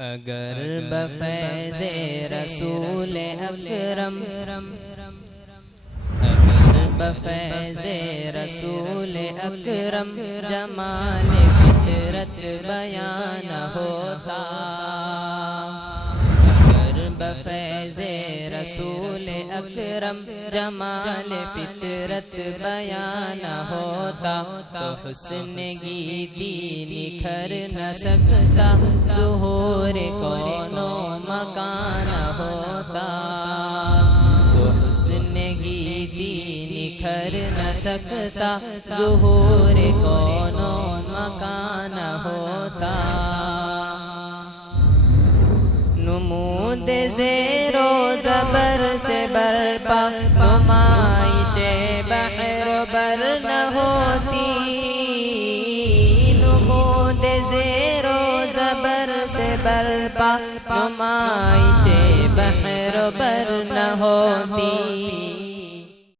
اگر بفیض رسول اکرم، اگر بفیض رسول اکرم جمال فطرت بیان ہوتا، اگر بفیض رسول اکرم جمال فطرت بیان ہوتا، تو حسن گیتی نکھر نہ سکتا، ظہور کون و مکان ہوتا، تو حسن گیتی نکھر نہ سکتا، ظہور کون و مکان ہوتا۔ نمود زیر و زبر سے برپا نمائش بحر و بر نہ ہوتی، نمود زیر و زبر سے برپا نمائش بحر و بر نہ ہوتی،